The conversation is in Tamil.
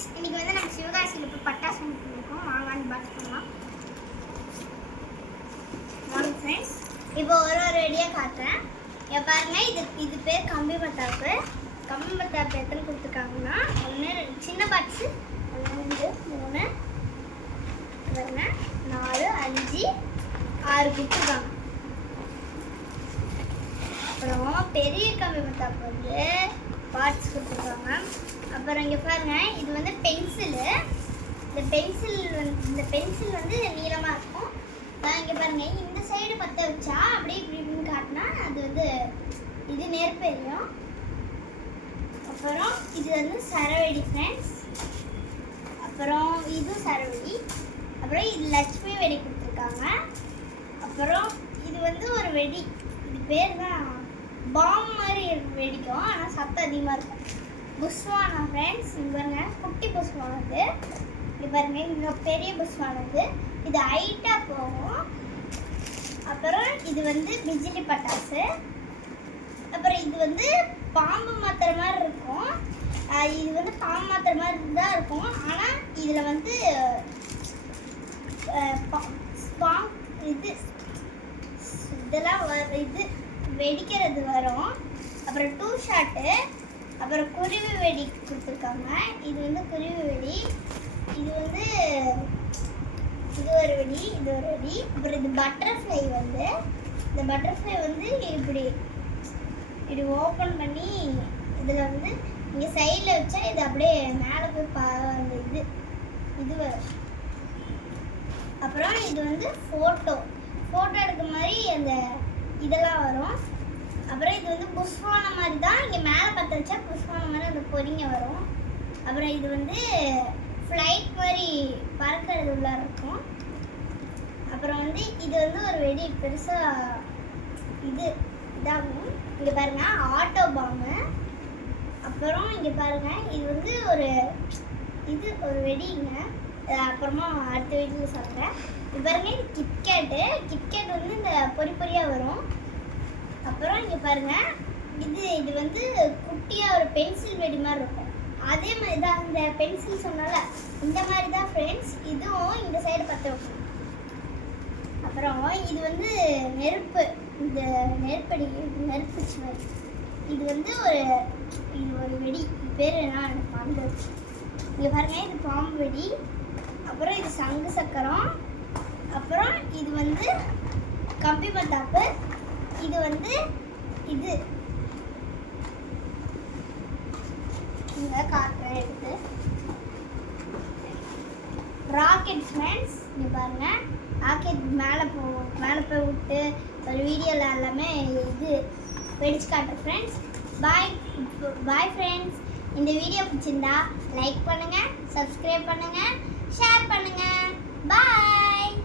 ஃப்ரெண்ட்ஸ், இன்னைக்கு வந்து நம்ம சிவகாசியில் போய் பட்டாசு இருக்கோம். வாங்க பாக்ஸ் பண்ணலாம். வாங்க ஃப்ரெண்ட்ஸ், இப்போ ஒரு வெடியாக காட்டுறேன். இங்கே பாருங்க, இது பேர் கம்பி மத்தாப்பு. கம்பி மத்தாப்பு எத்தனை கொடுத்துருக்காங்கன்னா, ஒன்று சின்ன பாக்ஸு 2 3 பாருங்க 4 5 6 கொடுத்துருக்காங்க. அப்புறம் பெரிய கம்பி மத்தாப்பு வந்து பார்ட்ஸ் கொடுத்துருக்காங்க. அப்புறம் இங்கே பாருங்க, இது வந்து பென்சிலு. இந்த பென்சில் வந்து நீளமாக இருக்கும். இங்கே பாருங்க, இந்த சைடு பற்ற வச்சா அப்படியே இப்படின்னு காட்டினா அது வந்து இது நெருப்பெரியும். அப்புறம் இது வந்து சரவெடி ஃப்ரெண்ட்ஸ். அப்புறம் இது சரவெடி. அப்புறம் இது லட்சுமி வெடி கொடுத்துருக்காங்க. அப்புறம் இது வந்து ஒரு வெடி, இது பேர் தான் பாம் மாதிரி வெடிக்கும், ஆனால் சத்தம் அதிகமாக இருக்கும். புஷ்வானா ஃப்ரெண்ட்ஸ், இங்கே பாருங்க, குட்டி புஷ்வானது. இங்கே பாருங்க, இங்கே பெரிய புஷ்வானது. இது ஹைட்டாக போகும். அப்புறம் இது வந்து பிஜிலி பட்டாசு. அப்புறம் இது வந்து பாம்பு மாத்திர மாதிரி இருக்கும். இது வந்து பாம்பு மாத்திர மாதிரி தான் இருக்கும், ஆனால் இதில் வந்து இது இதெல்லாம் இது வெடிக்கிறது வரும். அப்புறம் 2 ஷாட்டு. அப்புறம் குருவி வெடி கொடுத்துருக்காங்க. இது வந்து குருவி வெடி. இது வந்து இது ஒரு வெடி, இது ஒரு வெடி. அப்புறம் இது பட்டர்ஃப்ளை வந்து, இந்த பட்டர்ஃப்ளை வந்து இப்படி ஓப்பன் பண்ணி இதில் வந்து இங்கே சைடில் வச்சா இது அப்படியே மேலே போய் அந்த இது வரும். அப்புறம் இது வந்து ஃபோட்டோ எடுக்கிற மாதிரி அந்த இதெல்லாம் வரும். அப்புறம் இது வந்து புஷ்வானம் மாதிரி தான், இங்கே மேலே பற்ற வச்சா புஷ்வானம் மாதிரி அந்த பொறிங்க வரும். அப்புறம் இது வந்து ஃப்ளைட் மாதிரி பறக்கிறது உள்ள இருக்கும். அப்புறம் வந்து இது வந்து ஒரு வெடி பெருசாக இதாகும். இங்கே பாருங்க, ஆட்டோ பாம்பு. அப்புறம் இங்கே பாருங்க, இது வந்து ஒரு வெடிங்க. அப்புறமா அடுத்த வீட்டில் சொல்கிறேன். இது பாருங்க, இது கிட்கேட் வந்து இந்த பொறியாக வரும். அப்புறம் இங்கே பாருங்க, இது வந்து குட்டியாக ஒரு பென்சில் வெடி மாதிரி இருக்கும். அதே மாதிரி தான் இந்த பென்சில் சொன்னால இந்த மாதிரி தான் ஃப்ரெண்ட்ஸ். இதுவும் இந்த சைடு பற்ற வைக்கணும். அப்புறம் இது வந்து நெருப்பு, இந்த நெருப்பு மாதிரி. இது வந்து ஒரு வெடி, பேர் என்ன எனக்கு பாம்பு. இங்கே பாருங்க, இது பாம்பு வெடி. அப்புறம் இது சங்கு சக்கரம். அப்புறம் இது வந்து கம்பி மத்தாப்பு. இது வந்து இது இங்கே காட்டுறேன் எடுத்து. ராக்கெட் ஃப்ரெண்ட்ஸ், இங்கே பாருங்க, ராக்கெட் மேலே போய் விட்டு ஒரு வீடியோவில் எல்லாமே இது வெடிச்சு காட்டுறேன் ஃப்ரெண்ட்ஸ். Bye friends. இந்த வீடியோ பிடிச்சிருந்தா லைக் பண்ணுங்கள், சப்ஸ்கிரைப் பண்ணுங்கள், ஷேர் பண்ணுங்கள். பாய்.